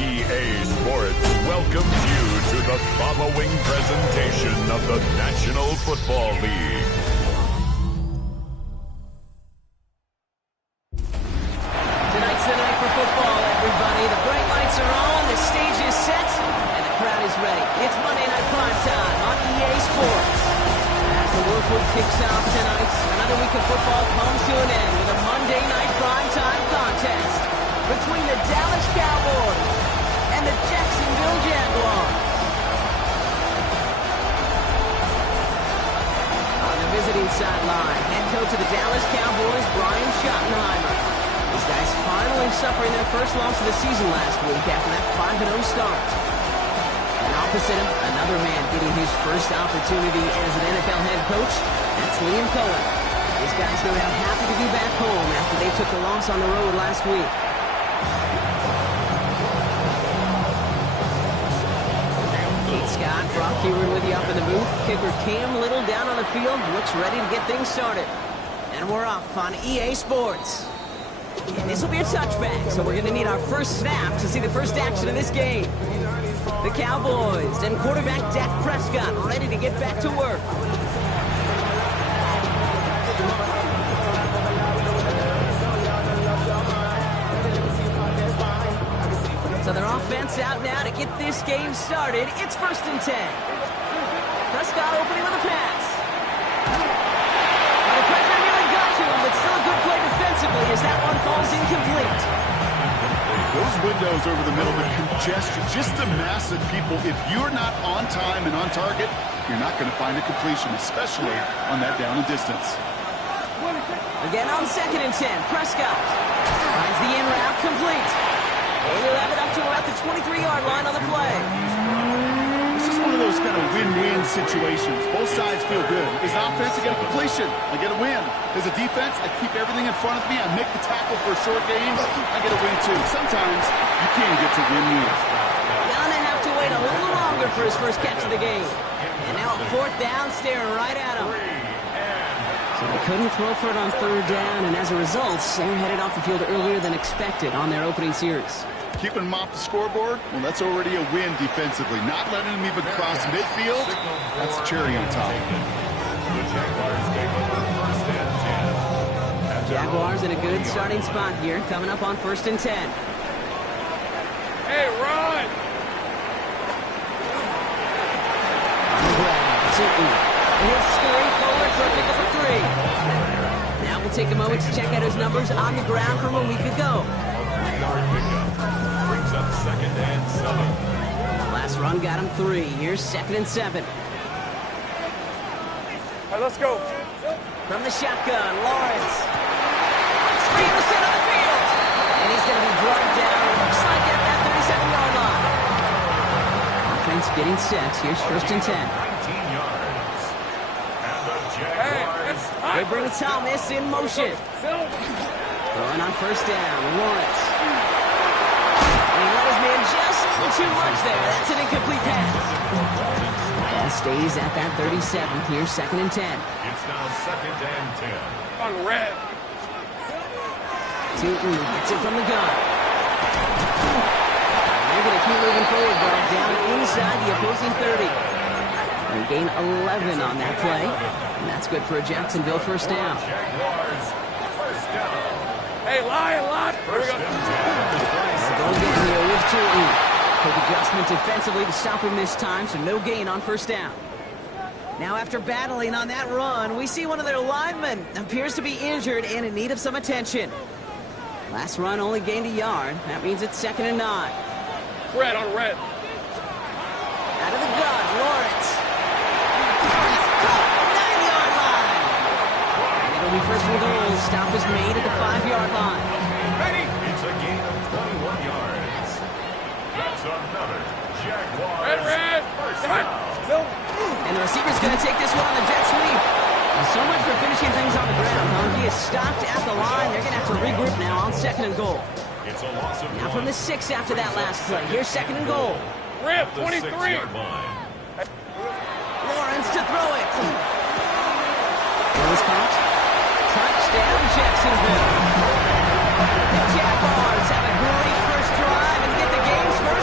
EA Sports welcomes you to the following presentation of the National Football League. Tonight's the night for football, everybody. The bright lights are on, the stage is set, and the crowd is ready. It's Monday Night Prime Time on EA Sports. As the work week kicks off tonight, another week of football comes to an end with a Monday Night Prime Time contest between the Dallas Cowboys and the Jacksonville Jaguars. On the visiting sideline, head coach of the Dallas Cowboys, Brian Schottenheimer. These guys finally suffering their first loss of the season last week after that 5-0 start. And opposite him, another man getting his first opportunity as an NFL head coach. That's Liam Cohen. These guys no doubt happy to be back home after they took the loss on the road last week. Scott, Brock Heward with you up in the booth. Kicker Cam Little down on the field, looks ready to get things started. And we're off on EA Sports. And this will be a touchback, so we're going to need our first snap to see the first action of this game. The Cowboys and quarterback Dak Prescott ready to get back to work. So their offense out now to get this game started. It's 1st and 10. Prescott opening with a pass. The pressure nearly got to him, but still a good play defensively as that one falls incomplete. Those windows over the middle, the congestion, just the mass of people. If you're not on time and on target, you're not going to find a completion, especially on that down and distance. Again on 2nd and 10. Prescott finds the in route complete. He'll have it up to about the 23-yard line on the play. This is one of those kind of win-win situations. Both sides feel good. As an offense, I get a completion. I get a win. As a defense, I keep everything in front of me. I make the tackle for a short gain. I get a win, too. Sometimes you can get to win-win. Gonna have to wait a little longer for his first catch of the game. And now 4th down, staring right at him. So they couldn't throw for it on 3rd down, and as a result, they're headed off the field earlier than expected on their opening series. Keeping them off the scoreboard, well, that's already a win defensively. Not letting them even cross midfield, that's a cherry on top. Jaguars in a good starting spot here, coming up on 1st and 10. Hey, run! On the ground, he'll scurry forward for a pickup of 3. Now we'll take a moment to check out his numbers on the ground from a week ago. Brings up 2nd and 7. Last run got him 3. Here's 2nd and 7. All right, let's go. From the shotgun, Lawrence. Free in the center of the field. And he's going to be brought down, looks like at that 37-yard line. Offense getting set. Here's 1st and 10. 19 yards. And the Jaguars. They bring Thomas in motion. Throwing on 1st down, Lawrence. And he let his man just too much there. That's an incomplete pass. Ball stays at that 37. Here's 2nd and 10. It's now 2nd and 10. On red. Tootin gets it from the gun. They're going to keep moving forward, ball down inside the opposing 30. They gain 11 on that play, and that's good for a Jacksonville 1st down. Jaguars, 1st down. Hey, line. Here we go. They'll go again here with Tootin. Quick adjustment defensively to stop him this time, so no gain on 1st down. Now, after battling on that run, we see one of their linemen appears to be injured and in need of some attention. Last run only gained a yard. That means it's 2nd and 9. Red on red. Out of the gun, Lawrence. 9-yard line. And it'll be 1st and goal. Stop is made at the 5-yard line. Ready? It's a gain of 21 yards. That's another Jaguars. Red. 1st down. Still. And the receiver's going to take this one on the jet sweep. So much for finishing things on the ground, huh? He is stopped at the line. They're going to have to regroup now on 2nd and goal. It's a loss of Now from the 6 after that last play. Here's 2nd and goal. Rip, the 23. 6-yard line. Lawrence to throw it. Throws caught. Touchdown, Jacksonville. The Jaguars have a great first drive and get the game's first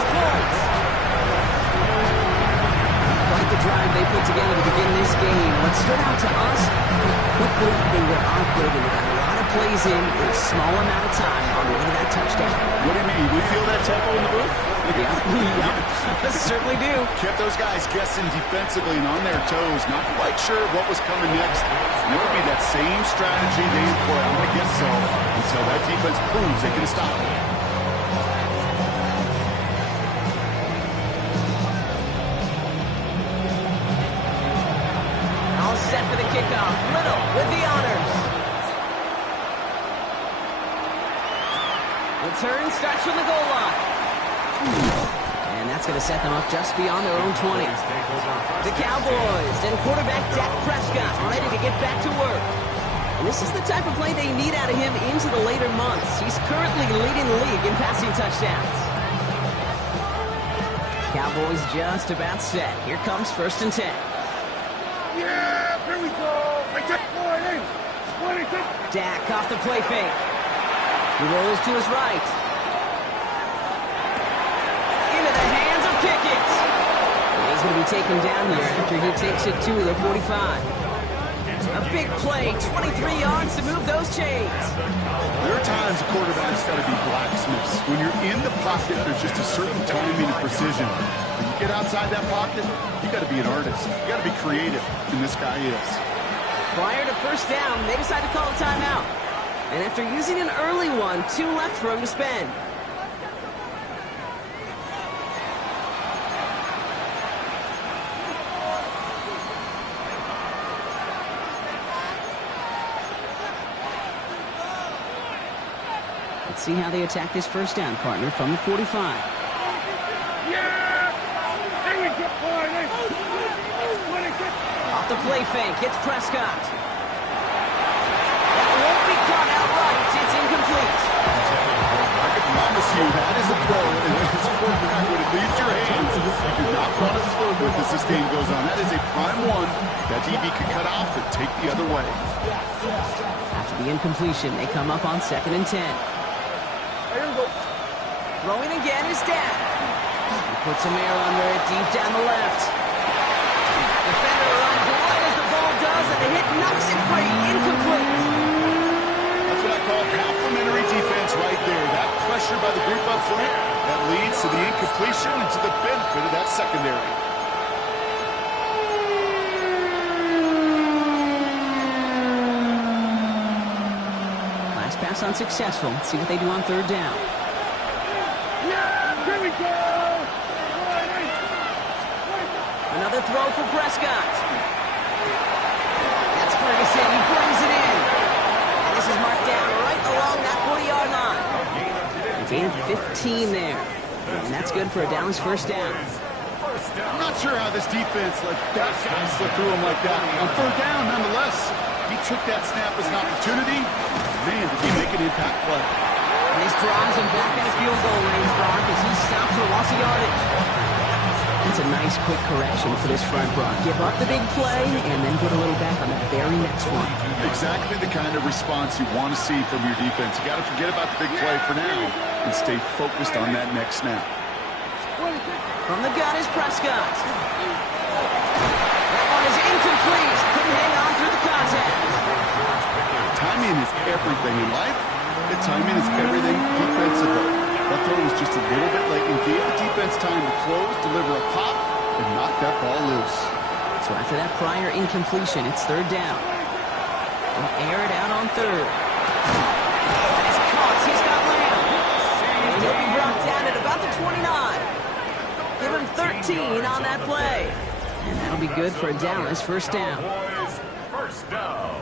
plays in a small amount of time on the way to that touchdown. What do you mean? We feel that tempo in the booth? Yeah, certainly do. Kept those guys guessing defensively and on their toes, not quite sure what was coming next. And it would be that same strategy they employ, I'm going to guess so, until that defense proves they can stop it. All set for the kickoff. Little with the honors. Return starts from the goal line. And that's going to set them up just beyond their own 20. The Cowboys and quarterback Dak Prescott ready to get back to work. And this is the type of play they need out of him into the later months. He's currently leading the league in passing touchdowns. Cowboys just about set. Here comes 1st and 10. Yeah, here we go. Dak off the play fake. He rolls to his right. Into the hands of Pickett. And he's going to be taken down here after he takes it to the 45. A big play, 23 yards to move those chains. There are times a quarterback's got to be blacksmiths. When you're in the pocket, there's just a certain timing and precision. When you get outside that pocket, you got to be an artist. You got to be creative, and this guy is. Prior to 1st down, they decide to call a timeout. And after using an early one, 2 left for him to spend. Let's see how they attack this 1st down, partner, from the 45. Yeah! There we go. Off the play fake, it's Prescott. That won't be caught outright. It's incomplete. I can promise you that is a throw. As a quarterback, when it leaves your hands, you do not want to throw with as this game goes on. That is a prime one that DB could cut off and take the other way. After the incompletion, they come up on 2nd and 10. Throwing again is Dak. He puts some air under it deep down the left. Defender runs right as the ball does, and the hit knocks it free. Incomplete. That's what I call complimentary defense right there. That pressure by the group up front, that leads to the incompletion and to the benefit of that secondary. Last pass unsuccessful. Let's see what they do on 3rd down. Yeah, here we go. Another throw for Prescott. That's Ferguson. He brings it in. And this is marked down right along that 40-yard line. A gain of 15 there. And that's good for a Dallas 1st down. I'm not sure how this defense let that guy slip through him like that. On 3rd down, nonetheless, he took that snap as an opportunity. Man, did he make an impact play. And this drives him back into field goal range, Brock, as he stops for loss of yardage. That's a nice quick correction for this front, Brock. Give up the big play and then get a little back on the very next one. Exactly the kind of response you want to see from your defense. You got to forget about the big play for now and stay focused on that next snap. From the gun is Prescott. That one is incomplete. Couldn't hang on through the contact. Timing is everything in life. The timing is everything defensively. That throw was just a little bit late and gave the defense time to close, deliver a pop, and knock that ball loose. So after that prior incompletion, it's 3rd down. They'll air it out on 3rd. And it's caught. He's got Lamb. And he'll be brought down at about the 29. Give him 13 on that play. And that'll be good for a Dallas 1st down.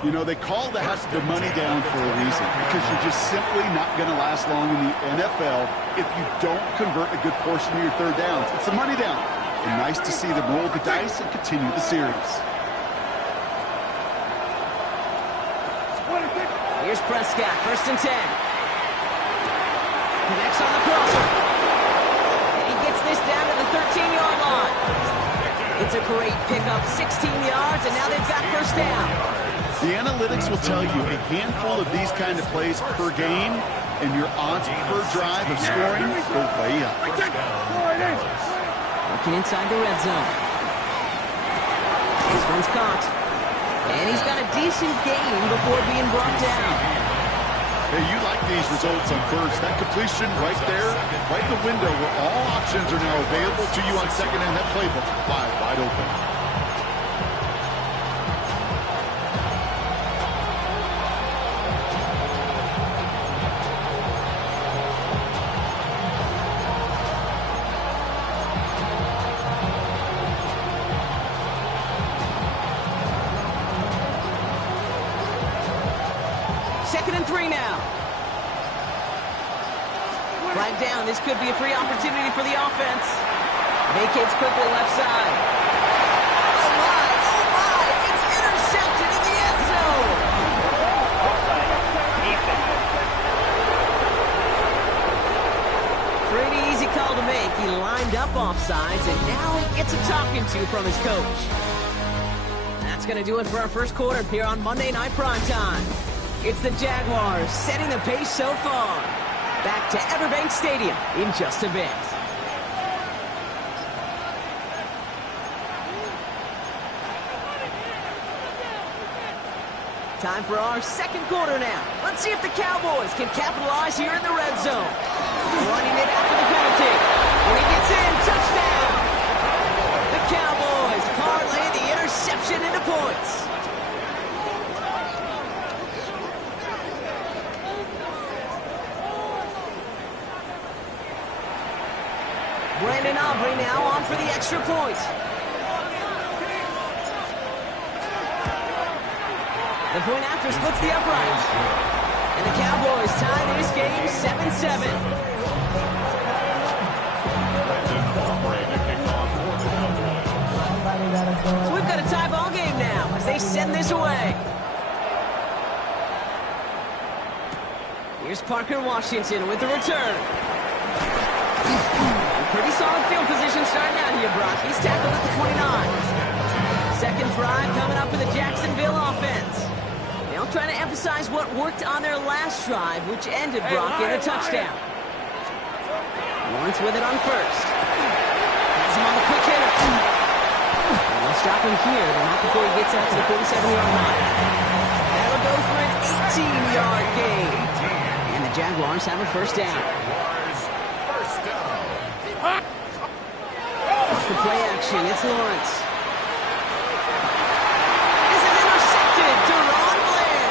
You know, they call that the money down for a reason, because you're just simply not going to last long in the NFL if you don't convert a good portion of your 3rd downs. It's the money down. And nice to see them roll the dice and continue the series. Here's Prescott, 1st and 10. Connects on the crosser. And he gets this down to the 13-yard line. It's a great pickup, 16 yards, and now they've got 1st down. The analytics will tell you a handful of these kind of plays per game, and your odds per drive of scoring go way up. Looking inside the red zone. This one's caught. And he's got a decent gain before being brought down. Hey, you like these results on first. That completion right there, right in the window where all options are now available to you on second and that playbook wide open. Second and 3 now. Flag down. This could be a free opportunity for the offense. Vacates quickly left side. Oh, my. It's intercepted in the end zone. Pretty easy call to make. He lined up offsides, and now he gets a talking to from his coach. That's going to do it for our first quarter here on Monday Night Primetime. It's the Jaguars setting the pace so far. Back to Everbank Stadium in just a bit. Time for our second quarter now. Let's see if the Cowboys can capitalize here in the red zone. Running it after the penalty. And he gets in. Touchdown. The Cowboys parlay the interception into points. Brandon Aubrey now on for the extra point. The point after splits the uprights. And the Cowboys tie this game 7-7. So we've got a tie ball game now as they send this away. Here's Parker Washington with the return. Pretty solid field position starting out here, Brock. He's tackled at the 29. Second drive coming up for the Jacksonville offense. They'll try to emphasize what worked on their last drive, which ended, Brock, in a touchdown. Lawrence with it on first. Has him on the quick hitter. And they'll stop him here, but not before he gets out to the 47-yard line. That'll go for an 18-yard gain. And the Jaguars have a first down. The play action, it's Lawrence. This is intercepted, Deron Blair.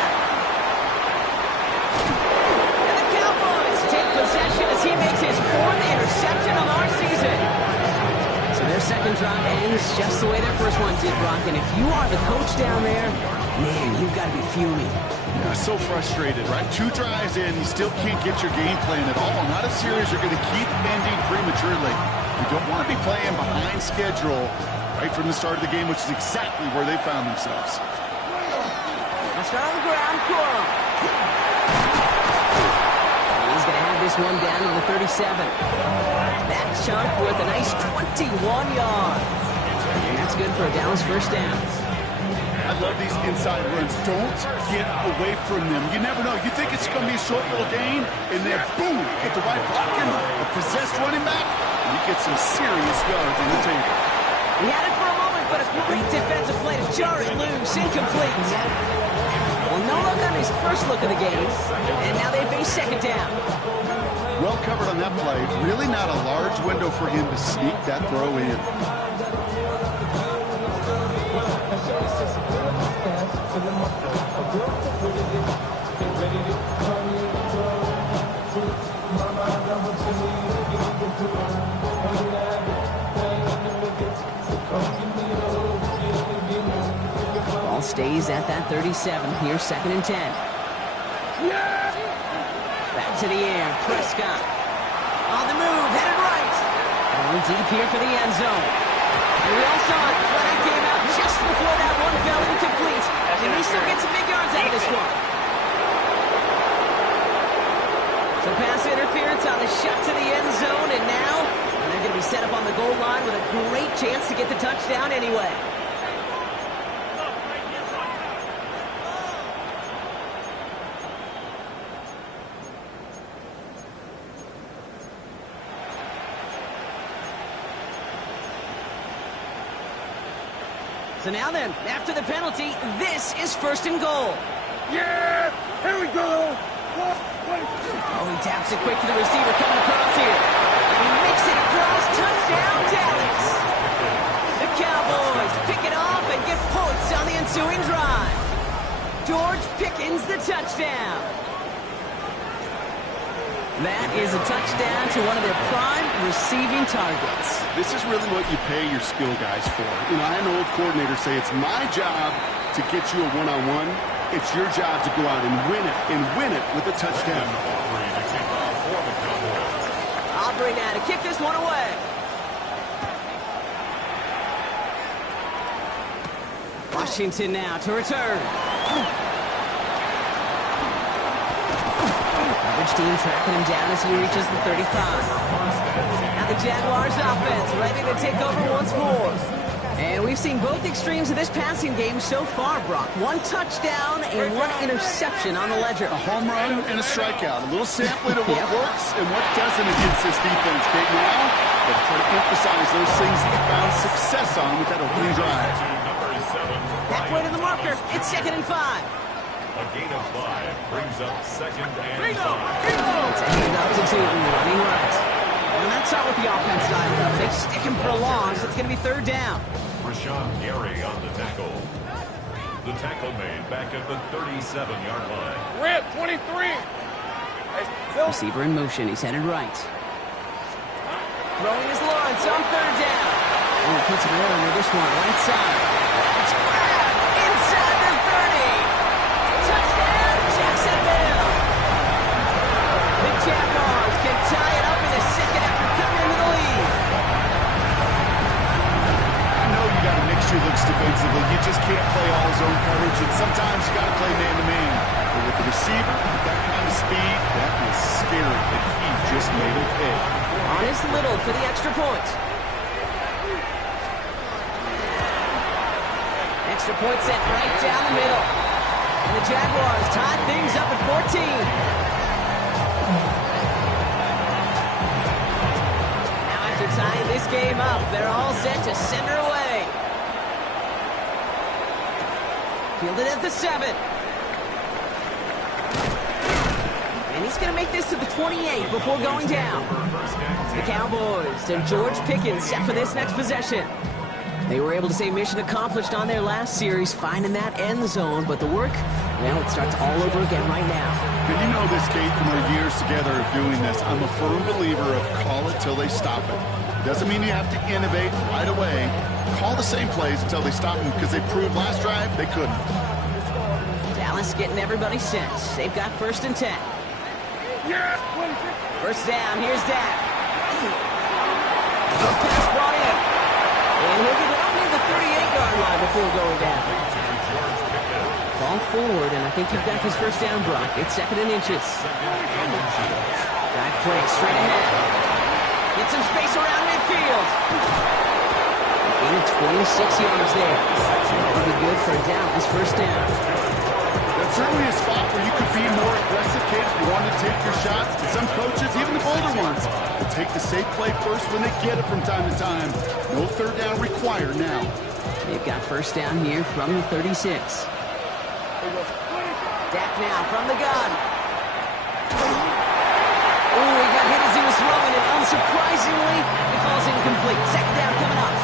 And the Cowboys take possession as he makes his fourth interception of our season. So their second drive ends just the way their first one did, Brock. And if you are the coach down there, man, you've got to be fuming. Yeah, so frustrated, right? 2 drives in, you still can't get your game plan at all. Not a series you're going to keep ending prematurely. You don't want to be playing behind schedule right from the start of the game, which is exactly where they found themselves. They'll start on the ground, Coral. And he's going to have this one down to the 37. That chunk worth a nice 21 yards. And that's good for a Dallas first down. I love these inside runs. Don't get away from them. You never know. You think it's going to be a short little gain, and then boom, hit the right blocking, a possessed running back, and you get some serious yards on the table. He had it for a moment, but a great defensive play to jar it loose, incomplete. Well, no luck on his first look of the game, and now they face second down. Well covered on that play. Really not a large window for him to sneak that throw in. Ball stays at that 37. Here's second and 10. Back to the air. Prescott on the move, headed right. Going deep here for the end zone. And we all saw it. Flag came out just before that one fell incomplete. And he still gets some big yards out of this one. So pass interference on the shot to the end zone, and now they're going to be set up on the goal line with a great chance to get the touchdown anyway. So now then, after the penalty, this is first and goal. Yeah! Here we go! Oh, he taps it quick to the receiver coming across here. And he makes it across. Touchdown, Dallas. The Cowboys pick it off and get points on the ensuing drive. George Pickens, the touchdown. That is a touchdown to one of their prime receiving targets. This is really what you pay your skill guys for. You know, I had an old coordinator say it's my job to get you a one-on-one. It's your job to go out and win it with a touchdown. Aubrey now to kick this one away. Washington now to return. Average team tracking him down as he reaches the 35. Now the Jaguars offense ready to take over once more. And we've seen both extremes of this passing game so far, Brock. One touchdown and one interception on the ledger. A home run and a strikeout. A little sampling of what works and what doesn't against this defense, Kate. Now, they'll try to emphasize those things they found success on with that opening drive. Halfway to the marker. It's 2nd and 5. A gain of 5 brings up 2nd and 5. It's a handoff to Tootin, running right. And that's not what the offense dialed up. They stick him for a loss. It's going to be 3rd down. Rashawn Gary on the tackle. The tackle made back at the 37-yard line. Rip, 23. Receiver in motion. He's headed right. Throwing is Lawrence on 3rd down. Oh, puts him there under this one. Right side. It's grabbed inside the 30. Touchdown, Jacksonville. The Jaguars can tie it up in the 2nd after coming into the lead. I know you got to mix your looks defensively. You just can't play all zone coverage, and sometimes you got to play man-to-man. But with the receiver, with that kind of speed, that is scary, but he just made it pay. On his Little for the extra point. Extra point set right down the middle. And the Jaguars tie things up at 14. Now after tying this game up, they're all set to send her away. Fielded at the 7. And he's going to make this to the 28 before going down. The Cowboys and George Pickens set for this next possession. They were able to say mission accomplished on their last series, finding that end zone, but the work, well, it starts all over again right now. And you know this, Kate, from our years together of doing this. I'm a firm believer of call it till they stop it. Doesn't mean you have to innovate right away. Call the same plays until they stop them, because they proved last drive they couldn't. Dallas getting everybody set. They've got 1st and 10. First down, here's Dak. The pass brought in. And he'll get it up near the 38-yard line before going down. Fall forward, and I think you've got his 1st down, Brock. It's 2nd and inches. Dive play straight ahead. Get some space around midfield. Gain of 26 yards there. That'll be good for Dallas' 1st down. That's certainly a spot where you could be more aggressive, Kate, if you want to take your shots. And some coaches, even the bolder ones, will take the safe play first when they get it from time to time. No 3rd down required now. They've got 1st down here from the 36. Dak now from the gun. Oh, he got hit as he was throwing it. Unsurprisingly, it falls incomplete. 2nd down coming up.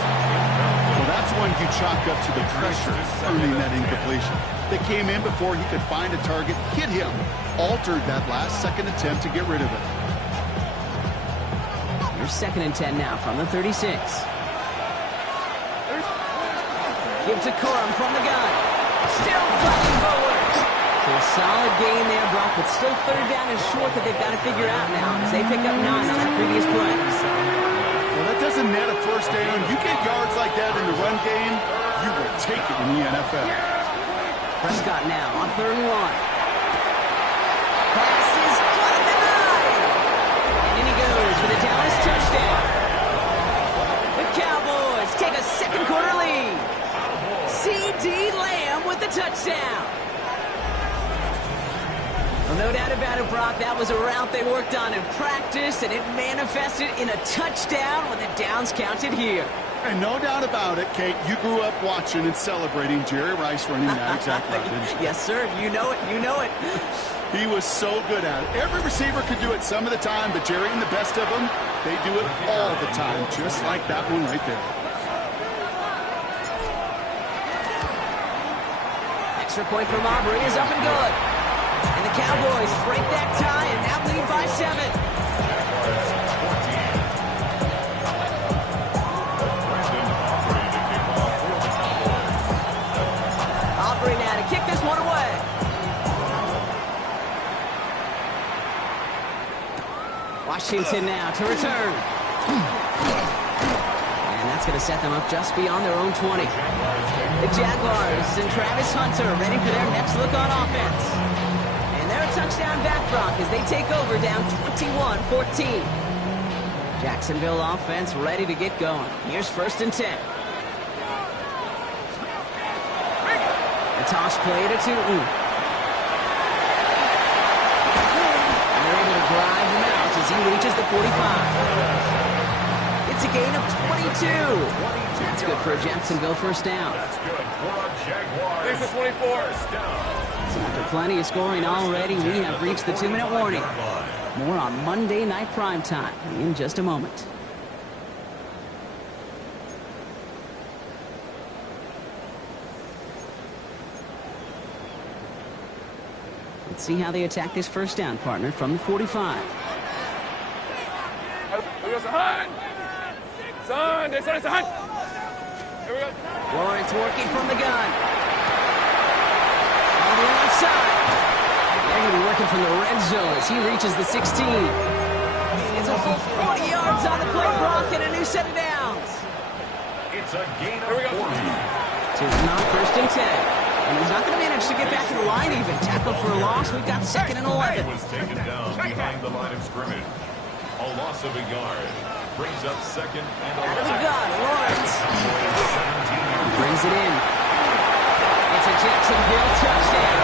Well, that's one you chalk up to the pressure earning that incompletion. They came in before he could find a target, hit him, altered that last 2nd attempt to get rid of it. Here's 2nd and 10 now from the 36. Gives to Corum from the gun. Still flying forward. So a solid gain there, Brock, but still 3rd down and short that they've got to figure out now as they pick up 9 on that previous play. Well, that doesn't net a 1st down. You get yards like that in the run game, you will take it in the NFL. Prescott now on 3rd and 1. Pass is caught at the 9. And in he goes for the Dallas touchdown. The Cowboys take a 2nd quarter lead. C.D. Lamb with the touchdown. Well, no doubt about it, Brock. That was a route they worked on in practice, and it manifested in a touchdown when the downs counted here. And no doubt about it, Kate, you grew up watching and celebrating Jerry Rice running that exact route, didn't you? Yes, sir. You know it. You know it. He was so good at it. Every receiver could do it some of the time, but Jerry and the best of them, they do it all the time, just like that one right there. Extra point from Aubrey is up and good. And the Cowboys break that tie and now lead by 7. Aubrey now to kick this one away. Washington now to return. And that's going to set them up just beyond their own 20. The Jaguars and Travis Hunter ready for their next look on offense. And they're a touchdown back, Brock, as they take over down 21-14. Jacksonville offense ready to get going. Here's 1st and 10. A toss play to Tootin. And they're able to drive him out as he reaches the 45. It's a gain of 22. That's good for a Jacksonville 1st down. That's good for a Jaguars. There's the 24. Down. So after plenty of scoring already, we have reached the 2-minute warning. More on Monday Night Primetime in just a moment. Let's see how they attack this 1st down, partner, from the 45. Here goes the hunt. Son, it's a hunt. Here we go. Lawrence working from the gun. On the left side. They're going to be working from the red zone as he reaches the 16. It's a full 40 yards on the play, Brock, and a new set of downs. It's a gain of 40. To not 1st and 10. And he's not going to manage to get back to the line even. Tackled for a loss. We've got 2nd and 11. Was taken down behind the line of scrimmage. A loss of a yard brings up 2nd and 11. Out of the gun, Lawrence. Brings it in. It's a Jacksonville touchdown.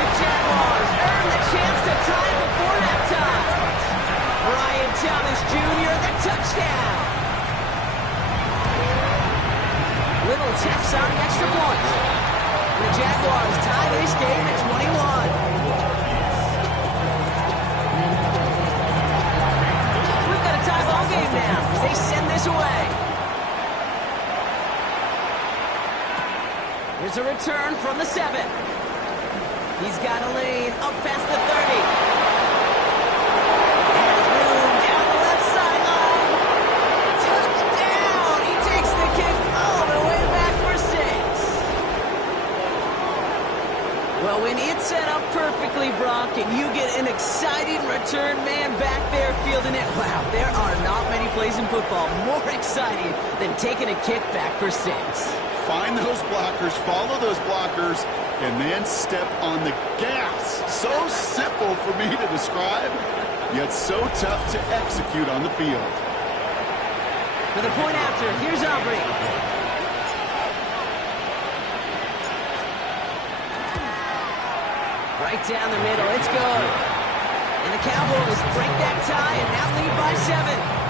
The Jaguars earn the chance to tie before halftime. Brian Thomas Jr., the touchdown. Little taps on the extra point. And the Jaguars tie this game at 21. We've got a tie ball game now as they send this away. Here's a return from the 7. He's got a lane up past the 30. Has room down the left sideline. Touchdown! He takes the kick all the way back for 6. Well, when it's set up perfectly, Brock, and you get an exciting return man back there fielding it, wow, there are not many plays in football more exciting than taking a kick back for 6. Find those blockers, follow those blockers, and then step on the gas. So simple for me to describe, yet so tough to execute on the field. For the point after, here's Aubrey. Right down the middle, it's good. And the Cowboys break that tie and now lead by 7.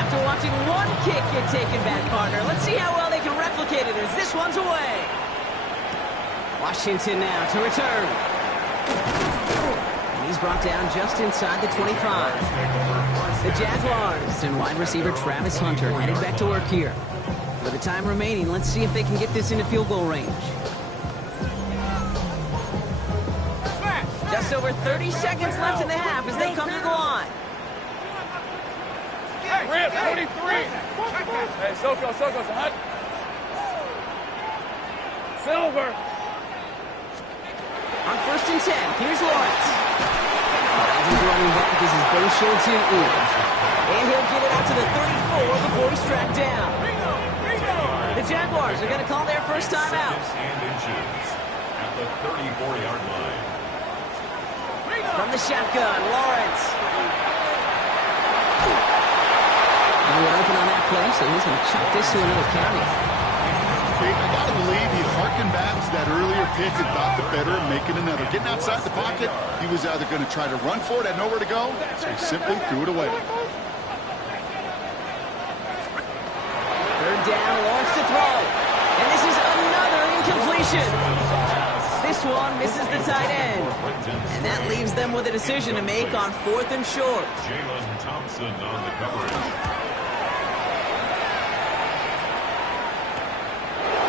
After watching one kick get taken back, partner, let's see how well they can replicate it as this one's away. Washington now to return. And he's brought down just inside the 25. The Jaguars and wide receiver Travis Hunter headed back to work here. With the time remaining, let's see if they can get this into field goal range. Just over 30 seconds left in the half as they come to the line. Rip, 23. Hey, Soko, it's a hunt. Silver. On 1st and 10, here's Lawrence. Finds his running back. This is Bashir Tootin. And he'll get it out to the 34 before he's tracked down. The Jaguars are going to call their first time out. And inches at the 34-yard line. From the shotgun, Lawrence. No one open on that play, so he's going to chuck this to another county. I got to believe he harkened back to that earlier pick and thought the better of making another. Getting outside the pocket, he was either going to try to run for it, had nowhere to go, so he simply threw it away. 3rd down, Lawrence to throw. completion. This one misses the tight end. And that leaves them with a decision to make on 4th and short. Jalen Thompson on the coverage.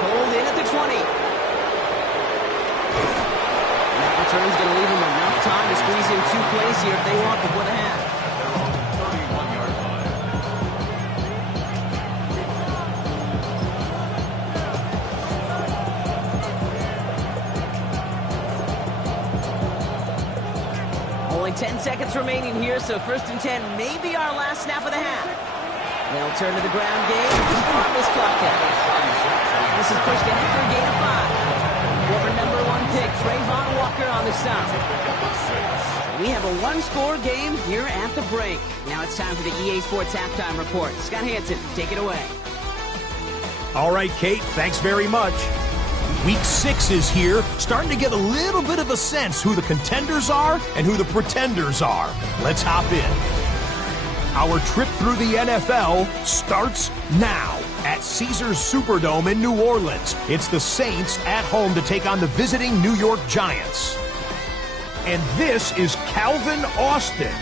Hold in at the 20. And that return's going to leave them enough time to squeeze in 2 plays here if they want before the half. Only 10 seconds remaining here, so 1st and 10 may be our last snap of the half. They'll turn to the ground game before this clock ends. This is pushed ahead for a gain of 5. Former #1 pick, Trayvon Walker on the stop. We have a 1-score game here at the break. Now it's time for the EA Sports Halftime Report. Scott Hansen, take it away. All right, Kate, thanks very much. Week 6 is here, starting to get a little bit of a sense who the contenders are and who the pretenders are. Let's hop in. Our trip through the NFL starts now at Caesars Superdome in New Orleans. It's the Saints at home to take on the visiting New York Giants. And this is Calvin Austin.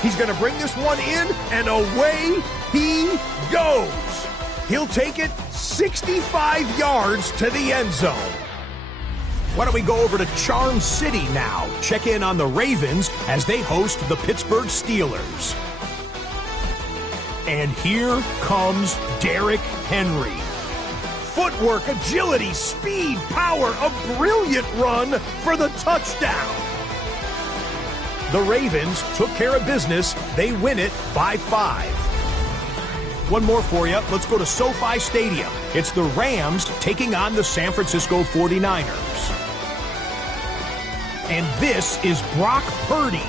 He's going to bring this one in, and away he goes. He'll take it 65 yards to the end zone. Why don't we go over to Charm City now? Check in on the Ravens as they host the Pittsburgh Steelers. And here comes Derrick Henry. Footwork, agility, speed, power, a brilliant run for the touchdown. The Ravens took care of business. They win it by 5. One more for you. Let's go to SoFi Stadium. It's the Rams taking on the San Francisco 49ers. And this is Brock Purdy.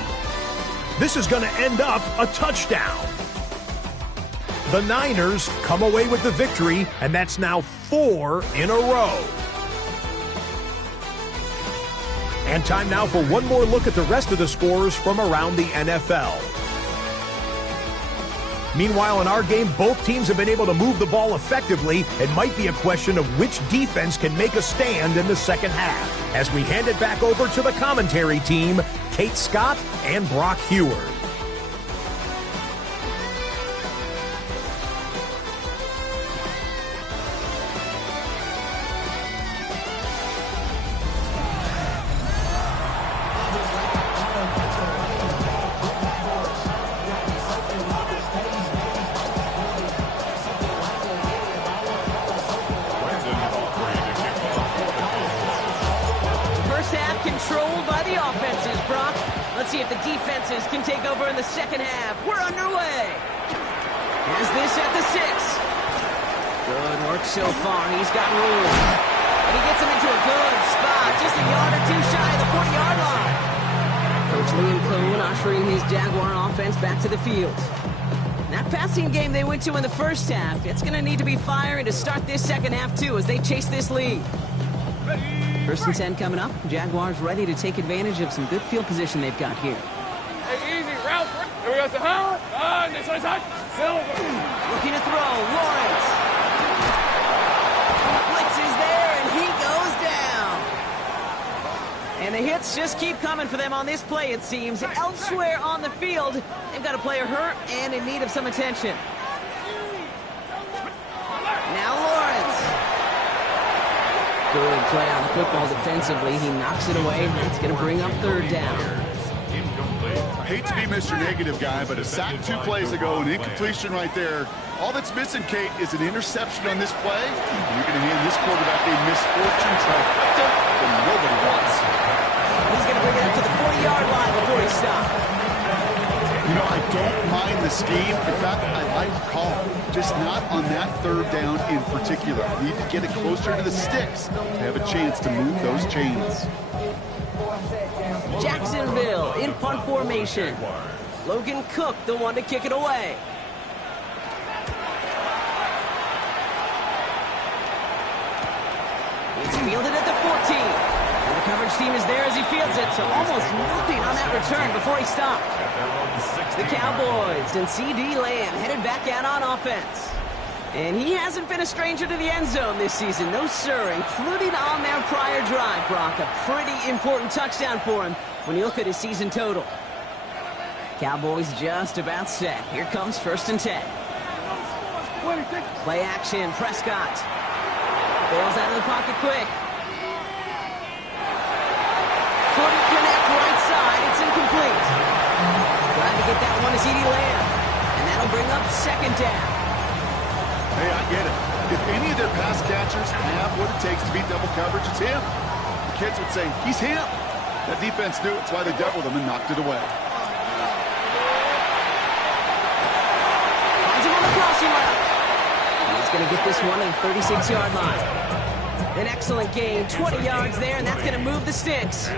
This is going to end up a touchdown. The Niners come away with the victory, and that's now 4 in a row. And time now for one more look at the rest of the scores from around the NFL. Meanwhile, in our game, both teams have been able to move the ball effectively. It might be a question of which defense can make a stand in the second half. As we hand it back over to the commentary team, Kate Scott and Brock Heward. Controlled by the offenses, Brock. Let's see if the defenses can take over in the second half. We're underway. Here's this at the 6. Good work so far. He's got room. And he gets him into a good spot. Just a yard or 2 shy of the 40-yard line. Coach Liam Cohn ushering his Jaguar offense back to the field. That passing game they went to in the first half, it's going to need to be firing to start this second half, too, as they chase this lead. 1st and 10 coming up. Jaguars ready to take advantage of some good field position they've got here. Hey, easy, route. Here we go, Sahar. This one's hot. Silver. Looking to throw. Lawrence. Blitz is there, and he goes down. And the hits just keep coming for them on this play, it seems. Elsewhere on the field, they've got a player hurt and in need of some attention. Now Lawrence. Good play on the football defensively. He knocks it away, and that's going to bring up 3rd down. I hate to be Mr. Negative guy, but a sack 2 plays ago, an incompletion right there. All that's missing, Kate, is an interception on this play. You're going to hand this quarterback a misfortune trifecta that nobody wants. He's going to bring it up to the 40-yard line before he stops. You know, I don't mind the scheme. In fact, I like the call. Just not on that 3rd down in particular. You need to get it closer to the sticks to have a chance to move those chains. Jacksonville in punt formation. Logan Cook, the one to kick it away. It's fielded at the 14. And the coverage team is there as he fields it, so almost nothing on that return before he stopped. The Cowboys and C.D. Lamb headed back out on offense. And he hasn't been a stranger to the end zone this season. No, sir, including on their prior drive, Brock. A pretty important touchdown for him when you look at his season total. Cowboys just about set. Here comes 1st and 10. Play action, Prescott. Bails out of the pocket quick. Couldn't connect right side. It's incomplete. Trying to get that one to CeeDee Lamb. And that'll bring up 2nd down. Hey, I get it. If any of their pass catchers have what it takes to beat double coverage, it's him. The kids would say, he's him. That defense knew it. That's why they doubled him and knocked it away. Finds him on the crossing route. And he's going to get this one at the 36-yard line. An excellent gain, 20 yards there, and that's going to move the sticks.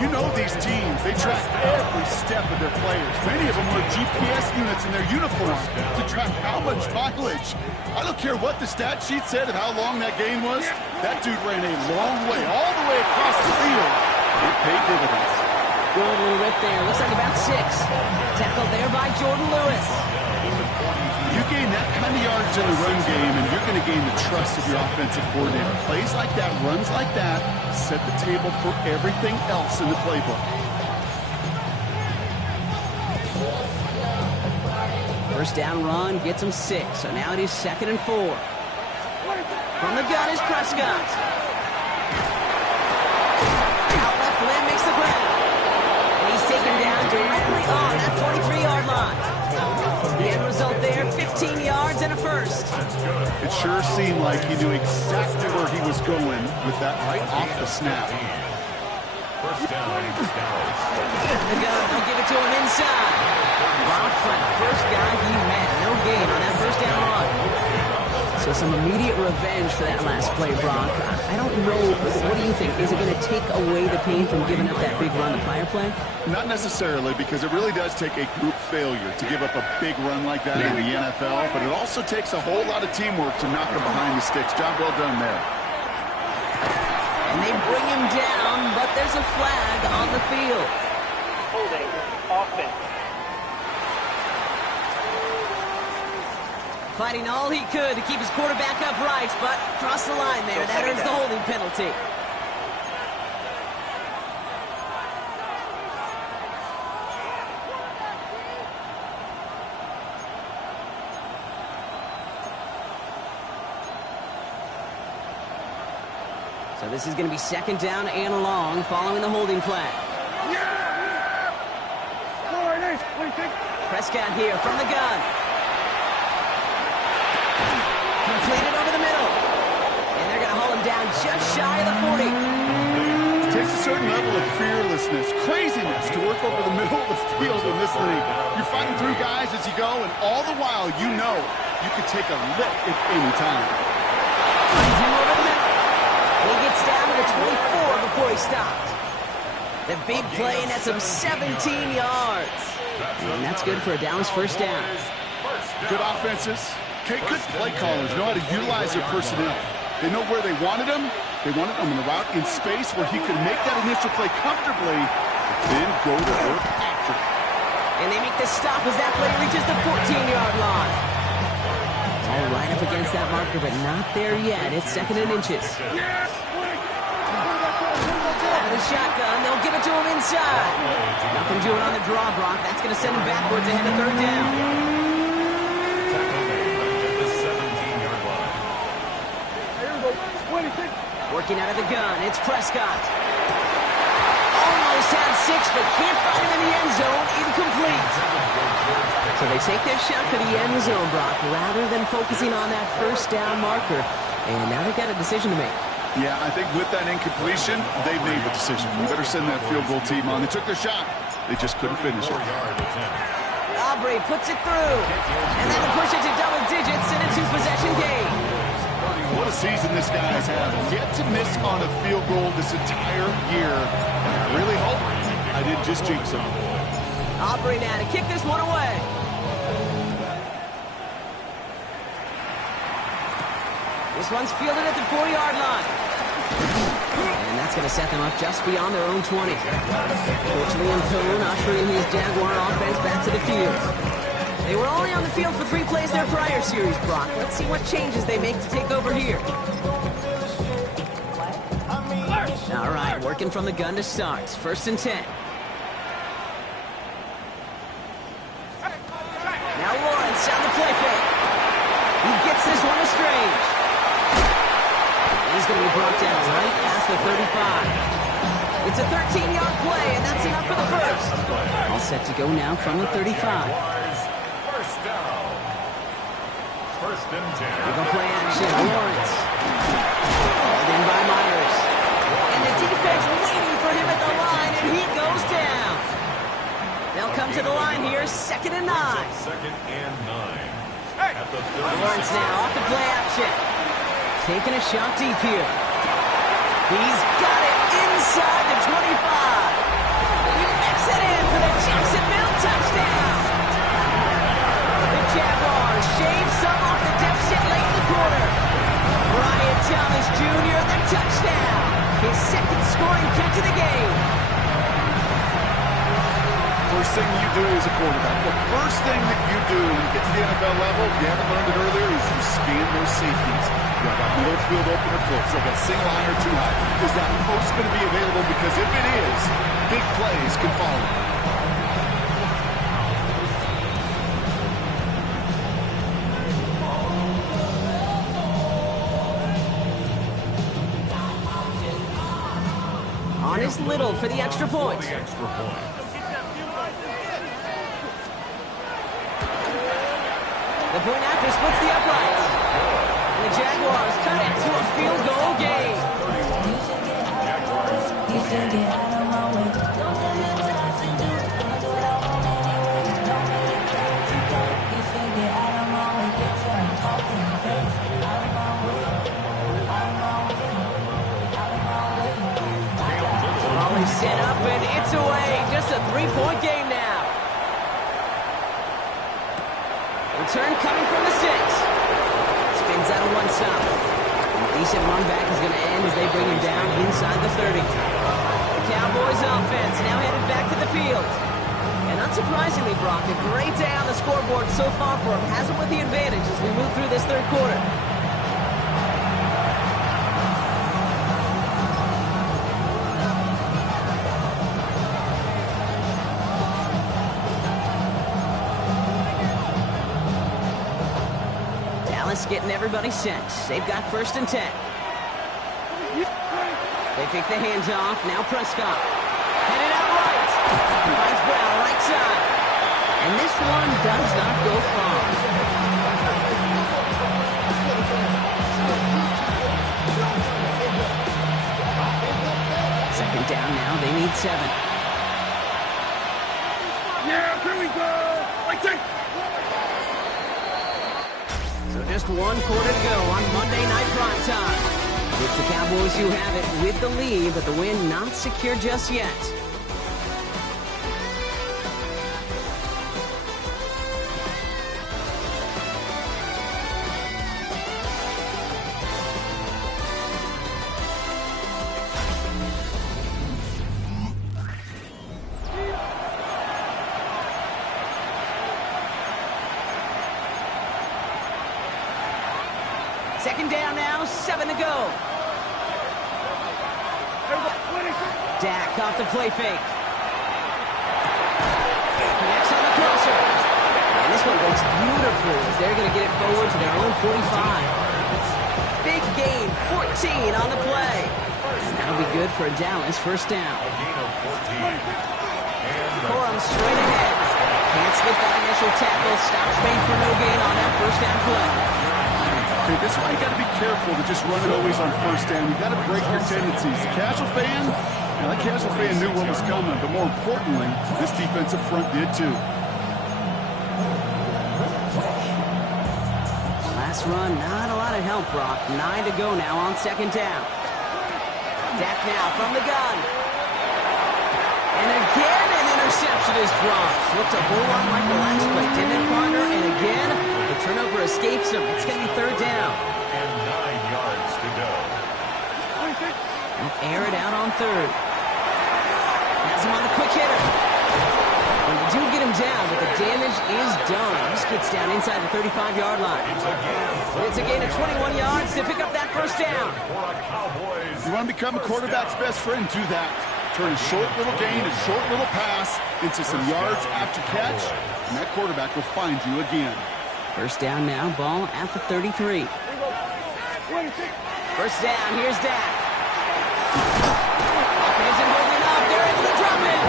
You know these teams, they track every step of their players. Many of them wear GPS units in their uniform to track how much mileage. I don't care what the stat sheet said of how long that gain was. That dude ran a long way, all the way across the field. It paid dividends. Good little rip there. Looks like about 6. Tackled there by Jordan Lewis. You gain that kind of yards in the run game, and you're going to gain the trust of your offensive coordinator. Plays like that, runs like that, set the table for everything else in the playbook. First down run gets him 6. So now it is 2nd and 4. From the gun is Prescott. Out left, Lamb makes the grab. And he's taken down directly on that 43-yard line. The end result there, 15 yards and a first. It sure seemed like he knew exactly where he was going with that right off the snap. First down, Dallas. The gun, they'll give it to him inside. Brock Flat, first guy he met. No gain on that first down run. So some immediate revenge for that last play, Brock. I don't know, what do you think? Is it going to take away the pain from giving up that big run the prior play? Not necessarily, because it really does take a group failure to give up a big run like that in the NFL, but it also takes a whole lot of teamwork to knock him behind the sticks. Job well done there. And they bring him down, but there's a flag on the field. Holding offense. Fighting all he could to keep his quarterback upright, but crossed the line there. That earns the holding penalty. So this is going to be 2nd down and long following the holding flag. Prescott here from the gun. Completed over the middle. And they're going to haul him down just shy of the 40. It takes a certain level of fearlessness, craziness to work over the middle of the field in this league. You're fighting through guys as you go, and all the while you know you could take a lick at any time. Finds him over the middle. And he gets down to the 24 before he stopped. The big play, and that's him 17 yards. And that's good for a Dallas first down. Good offenses. Okay, good play callers know how to utilize their personnel. They know where they wanted him. They wanted him in the route in space where he could make that initial play comfortably, then go to work after. And they make the stop as that play reaches the 14-yard line. All right up against that marker, but not there yet. It's 2nd and inches. Out of the shotgun, they'll give it to him inside. Nothing doing on the draw, Brock. That's going to send him backwards ahead of 3rd down. Working out of the gun, it's Prescott. Almost had 6, but can't find him in the end zone. Incomplete. So they take their shot for the end zone, Brock, rather than focusing on that first down marker. And now they've got a decision to make. Yeah, I think with that incompletion, they've made the decision. You better send that field goal team on. They took their shot. They just couldn't finish it. Aubrey puts it through. And that'll push it to double digits in a 2-possession game. What a season this guy has had. Yet to miss on a field goal this entire year. And I really hope I didn't just jinx him. Aubrey now to kick this one away. This one's fielded at the 4-yard line. And that's going to set them up just beyond their own 20. Coach Liam Cohn ushering his Jaguar offense back to the field. They were only on the field for 3 plays their prior series, Brock. Let's see what changes they make to take over here. All right, working from the gun to start. 1st and 10. Now Lawrence on the play fake. He gets this one to Strange. He's going to be brought down right at the 35. It's a 13-yard play, and that's enough for the first. All set to go now from the 35. First down. 1st and 10. We're going to play action. Lawrence. Called in by Myers. And the defense waiting for him at the line, and he goes down. They'll come to the line here, 2nd and 9. 2nd and 9. At the 36. Lawrence now off the play action. Taking a shot deep here. He's got it inside the 25. He makes it in for the Jacksonville touchdown. The Jaguars shave some off the deficit late in the quarter. Brian Thomas Jr., the touchdown. His 2nd scoring catch of the game. First thing you do as a quarterback, the first thing that you do when you get to the NFL level, if you haven't learned it earlier, is you scan those safeties. You got middle field open or close. You got single high or too high. Is that post going to be available? Because if it is, big plays can follow. On is Little for the extra point. The point after splits the uprights. And the Jaguars cut it to a field goal game. Raleigh set up and it's away. Just a 3-point game now. Return coming from the 6. Spins out of one side. A decent run back is going to end as they bring him down inside the 30. The Cowboys offense now headed back to the field. And unsurprisingly, Brock, a great day on the scoreboard so far for him. Has him with the advantage as we move through this 3rd quarter. Getting everybody set. They've got 1st and 10. They kick the hands off. Now Prescott. Headed out right. Finds Brown right side. And this one does not go far. Second down now. They need 7. Yeah, here we go. Like take. So just 1 quarter to go on Monday Night Primetime. It's the Cowboys who have it with the lead, but the win not secure just yet. Second down now, 7 to go. Dak off the play fake. Connects on the crosser. And this one works beautifully as they're going to get it forward to their own 45. Big gain, 14 on the play. And that'll be good for a Dallas 1st down. Corum straight ahead. Can't slip that initial tackle. Stops Spain for no gain on that 1st down play. Okay, this is why you got to be careful to just run it always on 1st down. You got to break your tendencies. The casual fan, that casual fan knew what was coming, but more importantly, this defensive front did too. Last run, not a lot of help, Brock. 9 to go now on 2nd down. Dak now from the gun. And again, an interception is dropped. Looked a whole lot like the last play, didn't it, partner? And again, the turnover escapes him. It's going to be 3rd down. And 9 yards to go. They'll air it out on 3rd. Has him on the quick hitter. And they do get him down, but the damage is done. This gets down inside the 35-yard line. It's a gain of 21 yards to pick up that first down. You want to become a quarterback's best friend, do that. Turn a short little gain, a short little pass into some yards after catch, and that quarterback will find you again. First down now, ball at the 33. First down, here's Dak. Offense and holding up, they're able to drop it.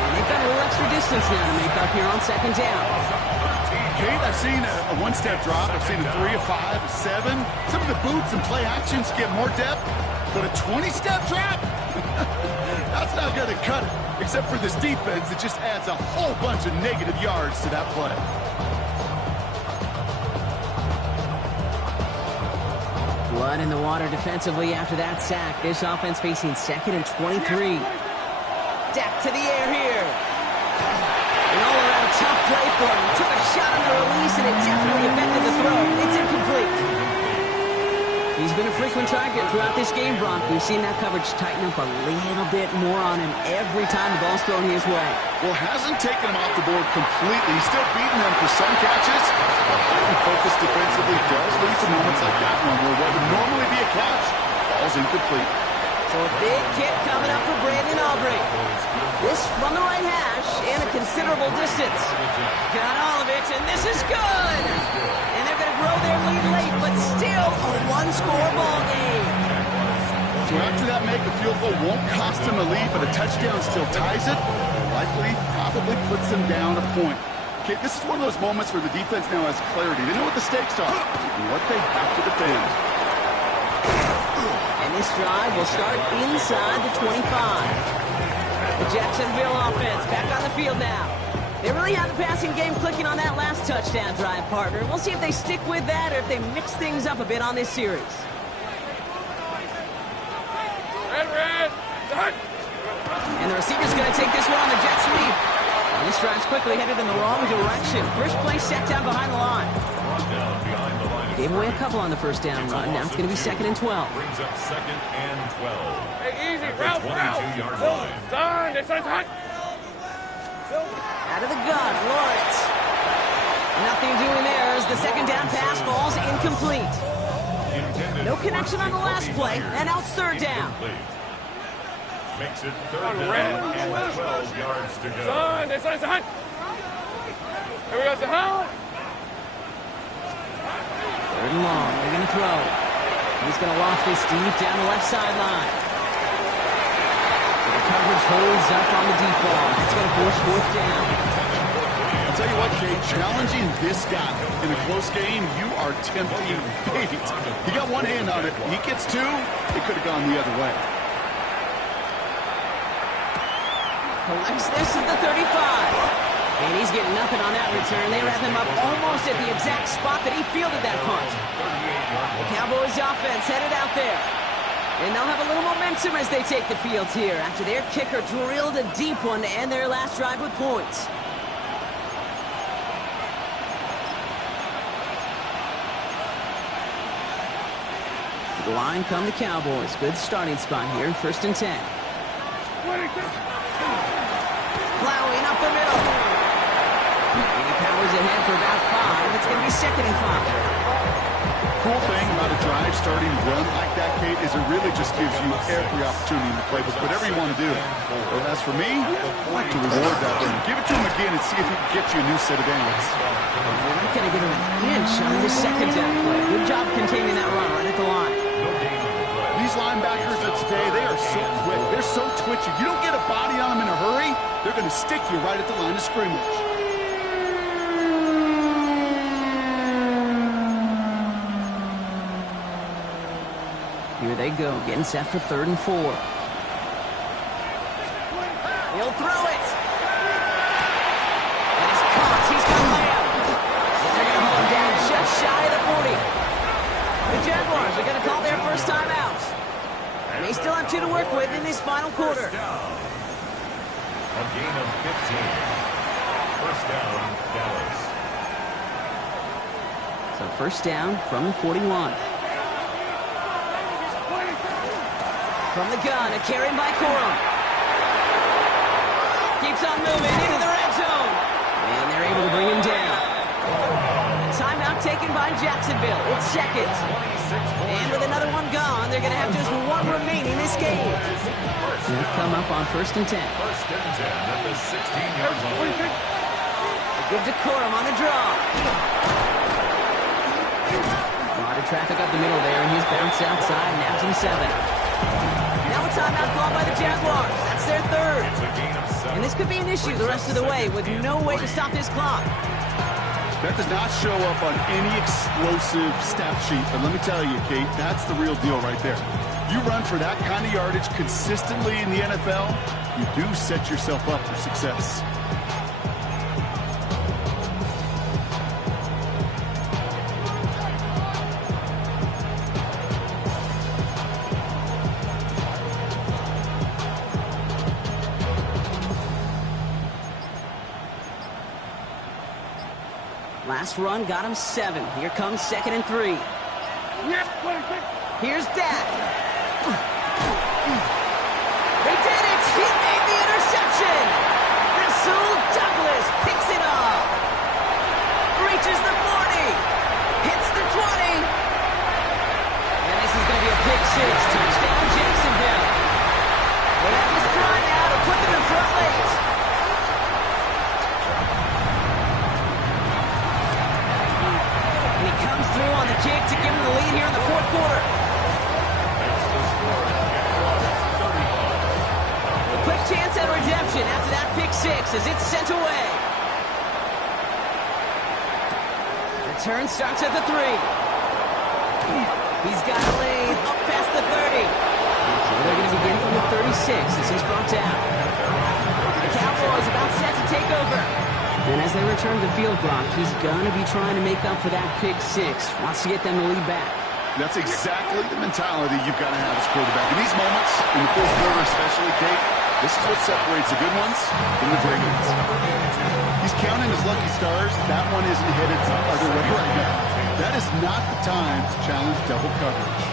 And they've got a little extra distance now to make up here on second down. Kate, I've seen a one-step drop. I've seen a 3, a 5, a 7. Some of the boots and play actions get more depth, but a 20-step drop? That's not going to cut it. Except for this defense, it just adds a whole bunch of negative yards to that play. Blood in the water defensively after that sack. This offense facing 2nd and 23. Dak to the air here. An all-around tough play for him. He took a shot on the release, and it definitely affected the throw. It's incomplete. He's been a frequent target throughout this game, Brock. We've seen that coverage tighten up a little bit more on him every time the ball's thrown his way. Well, hasn't taken him off the board completely. He's still beating them for some catches. But focus defensively does lead to moments like that one where what would normally be a catch falls incomplete. So a big kick coming up for Brandon Aubrey. This from the right hash and a considerable distance. Got all of it, and this is good. And they're going to grow their lead late, but still a one-score ball game. So after that make, the field goal won't cost them a lead, but a touchdown still ties it. Likely, probably puts them down a point. Okay, this is one of those moments where the defense now has clarity. They know what the stakes are and what they have to defend. And this drive will start inside the 25. The Jacksonville offense back on the field now. They really have the passing game clicking on that last touchdown drive, partner. We'll see if they stick with that or if they mix things up a bit on this series. Red, done. And the receiver's going to take this one on the jet sweep. And this drive's quickly headed in the wrong direction. First play set down behind the line. Gave away a couple on the first down run. Now it's going to be 2nd and 12. Brings up 2nd and 12. Hey, easy, route. 22-yard line. Done. This one's hot. Out of the gun, Lawrence. Nothing doing there as the second down pass falls incomplete. No connection on the last play, and now it's third down. Makes it 3rd down and 12 yards to go. Done. This one's hot. Here we go, Zahan. 3rd and long, they're going to throw. He's going to loft this deep down the left sideline. The coverage holds up on the deep ball. It's going to force 4th down. I'll tell you what, Kate, challenging this guy in a close game, you are tempting fate. He got one hand on it. He gets two, it could have gone the other way. Collects this at the 35. And he's getting nothing on that return. They wrap him up almost at the exact spot that he fielded that punt. The Cowboys offense headed out there. And they'll have a little momentum as they take the field here after their kicker drilled a deep one to end their last drive with points. To the line come the Cowboys. Good starting spot here, 1st and 10. Plowing up the middle. And he powers ahead for about 5. It's going to be 2nd and 5. Cool thing about a drive starting run like that, Kate, is it really just gives you every opportunity in the playbook, whatever you want to do. But as for me, I like to reward that run. Give it to him again and see if he can get you a new set of downs. They're not going to get an inch on this second down play. Good job containing that run right at the line. These linebackers of today, they are so quick. They're so twitchy. You don't get a body on them in a hurry, they're going to stick you right at the line of scrimmage. Here they go, getting set for 3rd and 4. He'll throw it. And he's caught. He's got Lamb. They're going to hold him down just shy of the 40. The Jaguars are going to call their first time out. And they still have 2 to work with in this final quarter. A gain of 15. First down, Dallas. So first down from the 41. From the gun, a carry by Corum. Keeps on moving into the red zone. taken by Jacksonville. It's second. And with another one gone, they're going to have just one remaining this game. They'll come up on 1st and 10. First and 10 at the 16-yard line. They give decorum on the draw. A lot of traffic up the middle there, and he's bounced outside, nabs him 7. Now a timeout called by the Jaguars. That's their third. It's a gain of 7. And this could be an issue the rest of the way with no way to stop this clock. That does not show up on any explosive stat sheet, but let me tell you, Kate, that's the real deal right there. You run for that kind of yardage consistently in the NFL, you do set yourself up for success. Last run got him 7. Here comes 2nd and 3. Here's Dak. They did it! He made the interception! Rasul Douglas picks it up. Reaches the 40. Hits the 20. And this is going to be a pick 6. Touchdown Jacksonville. They have this try now to put them in front late. Comes through on the kick to give him the lead here in the 4th quarter. A quick chance at redemption after that pick 6 as it's sent away. Return starts at the 3. He's got a lane up past the 30. So they're going to begin from the 36 as he's brought down. The Cowboys about set to take over. And as they return to the field block, he's going to be trying to make up for that pick 6. Wants to get them to lead back. That's exactly the mentality you've got to have as quarterback. In these moments, in the 4th quarter especially, Kate, this is what separates the good ones from the great ones. He's counting his lucky stars. That one isn't headed the other way right now. That is not the time to challenge double coverage.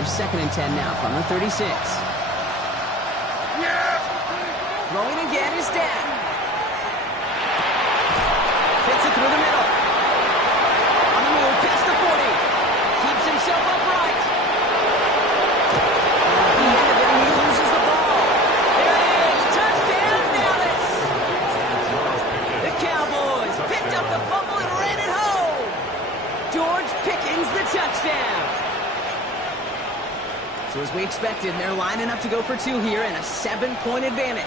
Here's 2nd and 10 now from the 36. Throwing again is Dak. Fits it through the middle. On the move, past the 40. Keeps himself upright. At the end of it, he loses the ball. There it is. Touchdown, Dallas. The Cowboys picked up the fumble and ran it home. George Pickens the touchdown. So as we expected, they're lining up to go for 2 here and a 7-point advantage.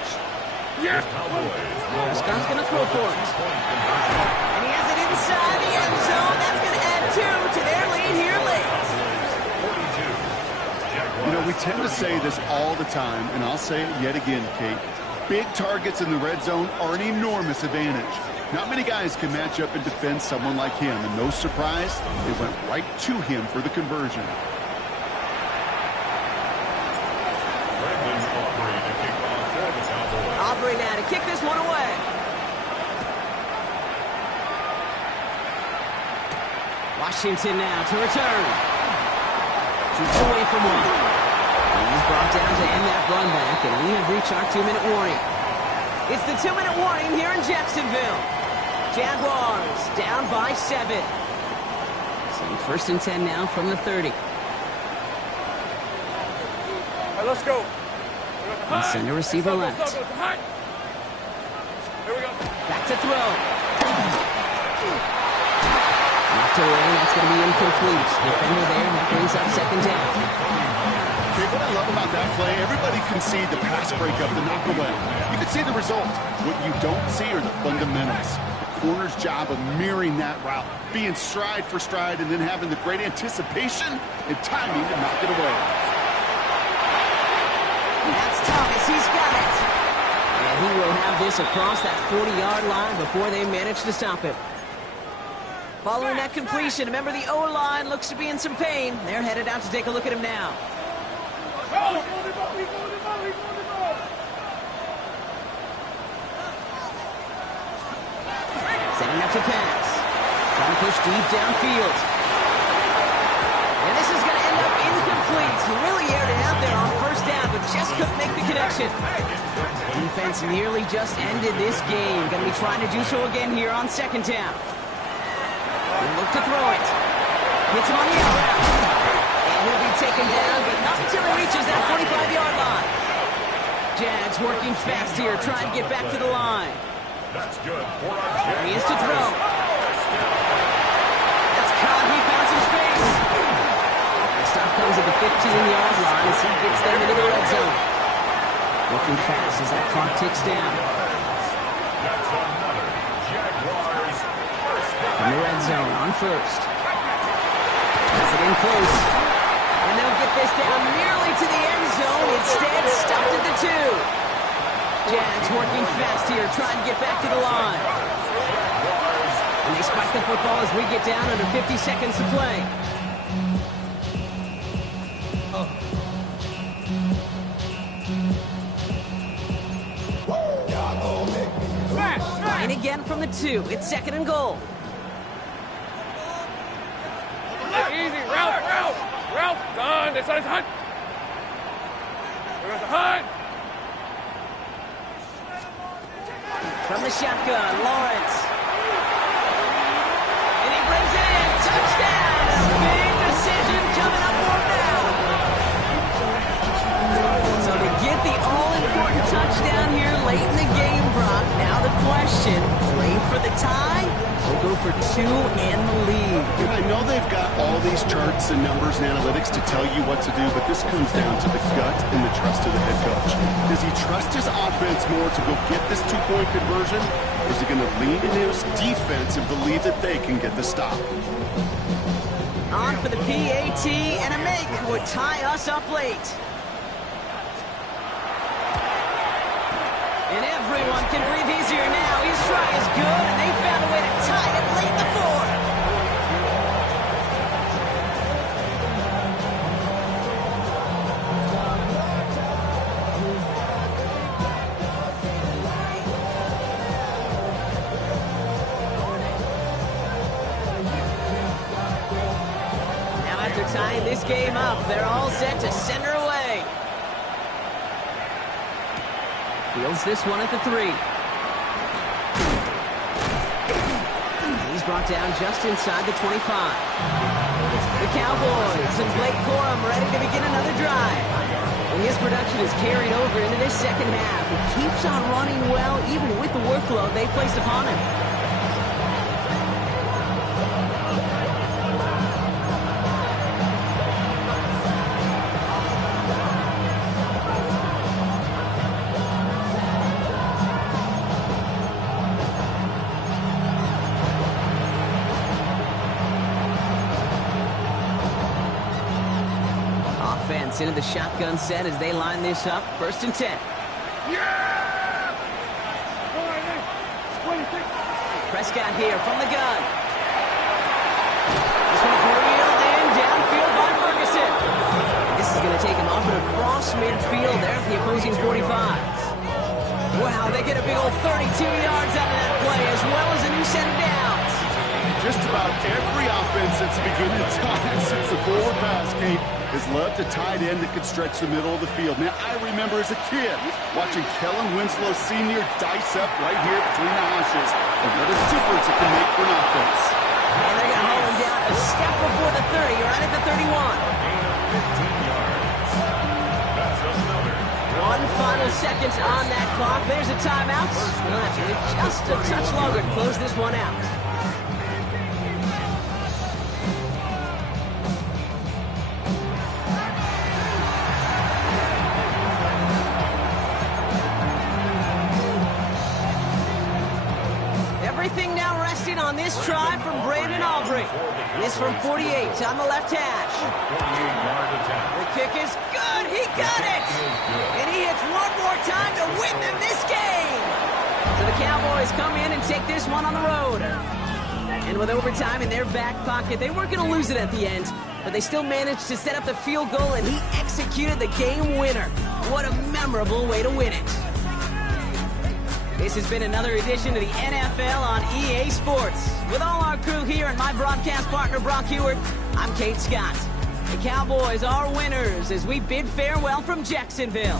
Prescott's going to throw for it. And he has it inside the end zone. That's going to add 2 to their lead here late. You know, we tend to say this all the time, and I'll say it yet again, Kate. Big targets in the red zone are an enormous advantage. Not many guys can match up and defend someone like him, and no surprise, they went right to him for the conversion. Aubrey now to kick this one away. Washington now to return. Shoots away from 1. And he's brought down to end that run back, and we have reached our 2-minute warning. It's the 2-minute warning here in Jacksonville. Jaguars down by 7. So 1st and 10 now from the 30. All right, let's go. And send a receiver left. Here we go. Back to throw. Knocked away, and that's going to be incomplete. Defender there, that brings up 2nd down. Okay, what I love about that play, everybody can see the pass breakup, the knock away. You can see the result. What you don't see are the fundamentals. The corner's job of mirroring that route, being stride for stride, and then having the great anticipation and timing to knock it away. That's Thomas. He's got it. And he will have this across that 40-yard line before they manage to stop him. Following that completion, remember the O-line looks to be in some pain. They're headed out to take a look at him now. Setting up to pass. Trying to push deep downfield. And this is going to end up incomplete. He really aired it out there on 1st down, but just couldn't make the connection. Defense nearly just ended this game. Going to be trying to do so again here on second down. They look to throw it. Hits him on the out route. And he'll be taken down, but not until he reaches that 45-yard line. Jags working fast here, trying to get back to the line. That's good. Here he is to throw. That's caught. He found some space. The stop comes at the 15-yard line as he gets them into the red zone. Looking fast as that clock ticks down. That's another Jaguars first down. In the red zone on first. Has it in close. And they'll get this down nearly to the end zone. Instead, stopped at the 2. Jags working fast here, trying to get back to the line. And they spike the football as we get down under 50 seconds to play. Flying again from the 2. It's second and goal. Easy, Ralph. Son, this is a hunt. There's a hunt. From the shotgun, Lawrence. And he brings it in. Touchdown. A big decision coming up for him now. So to get the all-important touchdown here late in the game, Brock, now the question, play for the tie or go for 2 and the lead? And I know they've got all these charts and numbers and analytics to tell you what to do, but this comes down to the gut and the trust of the head coach. Does he trust his offense more to go get this 2-point conversion, or is he going to lean into his defense and believe that they can get the stop? On for the PAT, and a make would tie us up late. And everyone can breathe easier now. His try is good, and they found a way to tie it late in the 4th. Now after tying this game up, they're all set to send her away. Fields this one at the 3. He's brought down just inside the 25. The Cowboys and Blake Corum ready to begin another drive. And his production is carried over into this second half. He keeps on running well, even with the workload they placed upon him. Into the shotgun set as they line this up. 1st and 10. Prescott here from the gun. This one's reeled in downfield by Ferguson. This is going to take him up and across midfield there at the opposing 45. Wow, they get a big old 32 yards out of that play as well as a new set of downs. Just about every offense that's beginning of time since the forward pass, Kate, has loved a tight end that could stretch the middle of the field. Now, I remember as a kid watching Kellen Winslow Sr. dice up right here between the hashes. And what a difference it can make for an offense. And they're going to haul him down a step before the 30, right at the 31. 15 yards. That's another. One final second on that clock. There's a timeout. We'll have to wait just a touch longer to close this one out. Everything now resting on this try from Brandon Aubrey. This from 48 on the left hash. The kick is good. He got it. And he hits one more time to win them this game. So the Cowboys come in and take this one on the road. And with overtime in their back pocket, they weren't going to lose it at the end, but they still managed to set up the field goal, and he executed the game winner. What a memorable way to win it. This has been another edition of the NFL on EA Sports. With all our crew here and my broadcast partner, Brock Heward, I'm Kate Scott. The Cowboys are winners as we bid farewell from Jacksonville.